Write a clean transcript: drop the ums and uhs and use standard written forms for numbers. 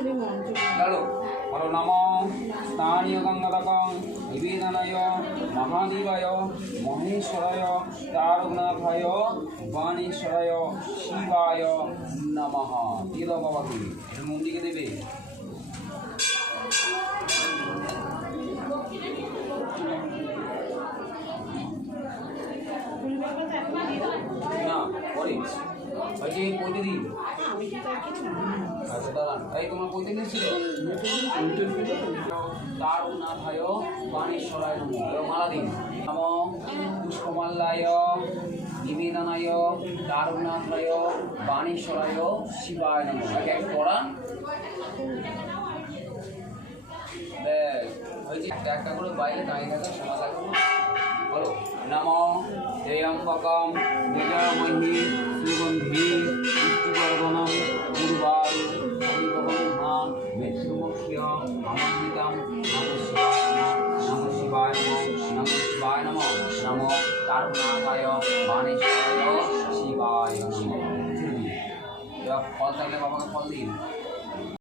চলো বলো নম স্থানীয় গঙ্গাধকং নিবেদনায় মহাদেবায় মহেশ্বরায় তারকনাথায় বাণেশ্বরায় শিবায় নমঃ। দিয়ে দাও বাবাকে, এটা মন্দিরকে দেবে। না পরে ওই যে পৈতে দিন। আচ্ছা দাঁড়ান, এই তোমার পৈতে দিয়েছিল তারকনাথায় বাণেশ্বরায় নমঃ। মালা দিন। নম পুষ্পমাল্যায় নিবেদনায় তারকনাথায় বাণেশ্বরায় শিবায় নমঃ। আগে এক পড়ান। দেখ ওই যে একটা করে বাইরে দাঁড়িয়ে থাকা শোনা থাকবে। বলো নম ত্র্যম্বকম যজামহে সুগন্ধি পুষ্টিবর্ধনম উর্বারু সমিববন্ধনান মৃত্যুমুখ্য অমৃতম। নমঃ শিবায় নমঃ শিবায় নমঃ। নমঃ তারকনাথায় বাণেশ্বরায় শিবায় নমঃ। এবার ফল থাকলে বাবাকে ফল দিন।